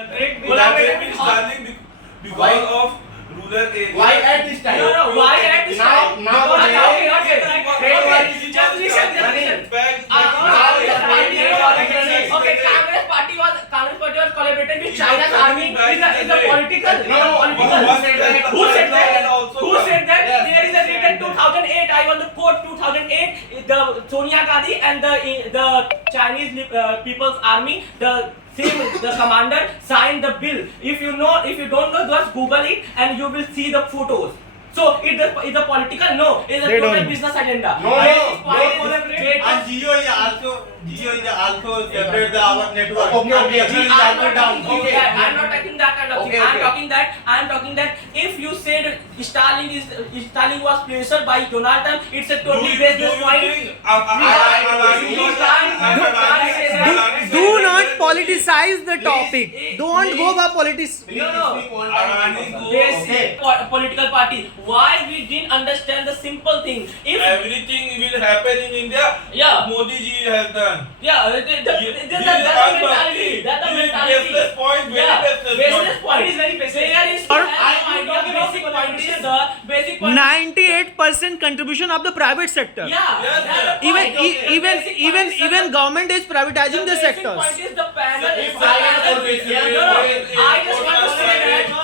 Collaborative Starlink because of rural areas. Why at this time? No, why at this time? Now Just listen. Okay, Congress party was collaborating with China's army. Is a political? Who said that? There is a written 2008. I want to quote 2008. The Sonia Gandhi and the Chinese People's Army, the commander signed the bill. If you don't know, just Google it and you will see the photos. So it's a political? No, it's a total business agenda. No. And Jio is also separate our network. Okay. I'm not talking that kind of thing. I'm talking that if you said Starlink was sponsored by Donald Trump, it's a totally business point. Do not politicize the topic. Don't go by politics. Political party. Why we didn't understand the simple thing? If everything will happen in India, yeah, Modi ji has done. Yeah, that's the mentality. Business point. Business point is very basic. Basic point. 98% contribution of the private sector. Yeah. Even government is privatizing the sectors. Point is the panel.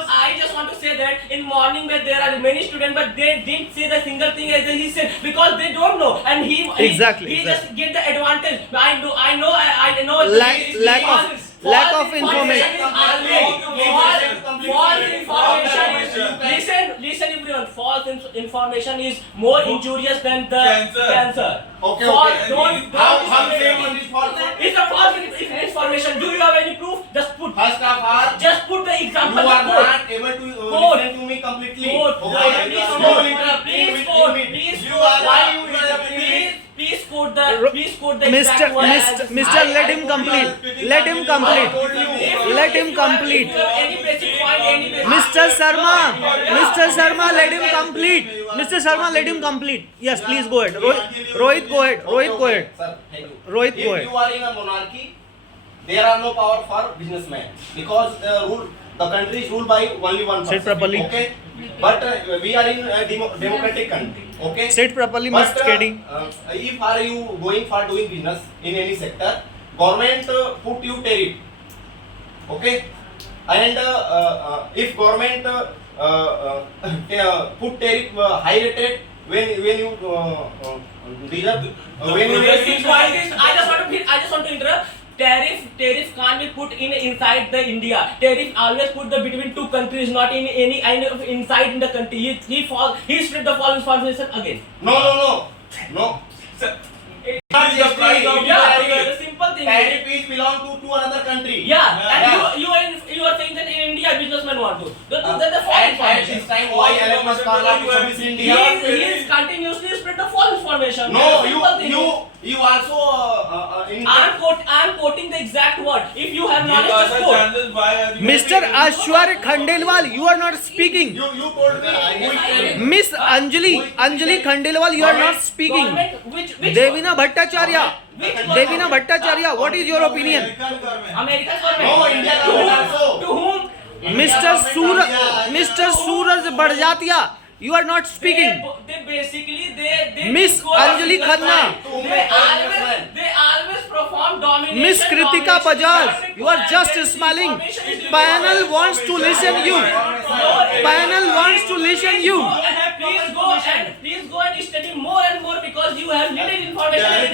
I just want to say that in morning where there are many students, but they didn't say the single thing as he said because they don't know, and he just get the advantage. I know. Lack of information. Listen everyone. False information is more injurious than the cancer. Okay. Don't How same on this false? It's a false information. Do you have any proof? Just put. First of all, Just put the example. you are not able to listen to me completely. Please quote the exact word. Mr. Let him complete. Any basic point, Mr. Sharma, let him complete. Yes, please go ahead. Rohit, go ahead. Sir, thank you. Rohit, go If you are in a monarchy, there are no power for businessmen because the country is ruled by only one person. Sit properly. Okay, but we are in a democratic country. Okay. Sit properly, But, Mr. KD. if are you going for doing business in any sector, government put you tariff. Okay, and if government put tariff high rated when you basic point is I just want to interrupt. Tariff can't be put inside the India. Tariff always put the between two countries, not in any inside in the country. He spread the false information again. No. The simple thing. Tariff is belong to another country. And you are saying that in India businessmen want to. That's the false At this information. time, why Elon Musk service India? He is continuously spread the false information. No, The simple thing is- you also I'm quoting the exact word. If you have knowledge, just quote. Mr. Ashwarya Khandelwal, you are not speaking. You told me who is tariff. Miss Anjali Khandelwal, you are not speaking. Government, which Devina Bhattacharya, what is your opinion? American government. No, Indian government also. To whom? Mr. Suraj Badjatia, you are not speaking. They basically they Miss go Anjali business Khanna. line. They always perform domination. Miss Kritika Bajaj, you are just smiling. Panel wants to listen you. Please go and study more and more because you have needed information.